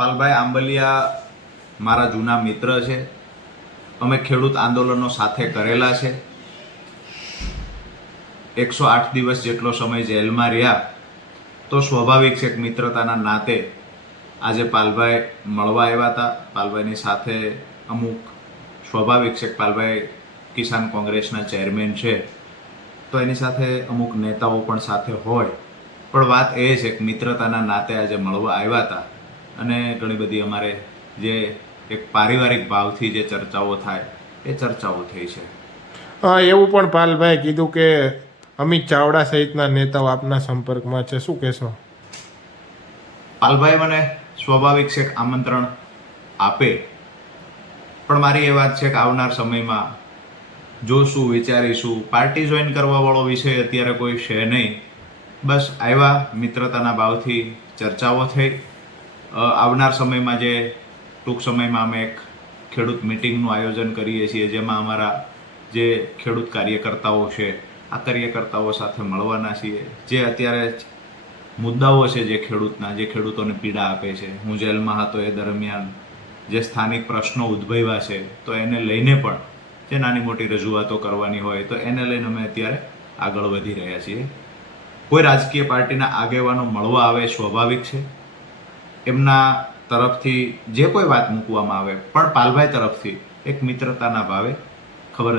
પાલભાઈ આંબલિયા મારા જૂના મિત્ર છે. અમે ખેડૂત આંદોલનો સાથે કરેલા છે. 108 દિવસ જેટલો સમય જેલમાં રહ્યા, તો સ્વાભાવિક છે કે મિત્રતાના નાતે આજે પાલભાઈ મળવા આવ્યા હતા. પાલભાઈની સાથે અમુક સ્વાભાવિક છે કે પાલભાઈ કિસાન કોંગ્રેસના ચેરમેન છે, તો એની સાથે અમુક નેતાઓ પણ સાથે હોય. પણ વાત એ છે કે મિત્રતાના નાતે આજે મળવા આવ્યા હતા અને ઘણી બધી અમારે જે એક પારિવારિક ભાવથી જે ચર્ચાઓ થાય એ ચર્ચાઓ થઈ છે. એવું પણ પાલભાઈ કીધું કે અમિત ચાવડા સહિતના નેતાઓ આપના સંપર્કમાં છે, શું કહેશો? પાલભાઈ મને સ્વાભાવિક છે કે આમંત્રણ આપે, પણ મારી એ વાત છે કે આવનાર સમયમાં જોશું, વિચારીશું. પાર્ટી જોઈન કરવા વાળો વિષય અત્યારે કોઈ છે નહીં. બસ આવ્યા, મિત્રતાના ભાવથી ચર્ચાઓ થઈ. આવનાર સમયમાં જે ટૂંક સમયમાં અમે એક ખેડૂત મિટિંગનું આયોજન કરીએ છીએ, જેમાં અમારા જે ખેડૂત કાર્યકર્તાઓ છે, આ કાર્યકર્તાઓ સાથે મળવાના છીએ. જે અત્યારે મુદ્દાઓ છે જે ખેડૂતના, જે ખેડૂતોને પીડા આપે છે, હું જેલમાં હતો એ દરમિયાન જે સ્થાનિક પ્રશ્નો ઉદ્ભવ્યા છે, તો એને લઈને પણ જે નાની મોટી રજૂઆતો કરવાની હોય, તો એને લઈને અમે અત્યારે આગળ વધી રહ્યા છીએ. કોઈ રાજકીય પાર્ટીના આગેવાનો મળવા આવે સ્વાભાવિક છે. એમના તરફથી જે કોઈ વાત મૂકવામાં આવે, પણ પાલભાઈ તરફથી એક મિત્રતાના ભાવે ખબર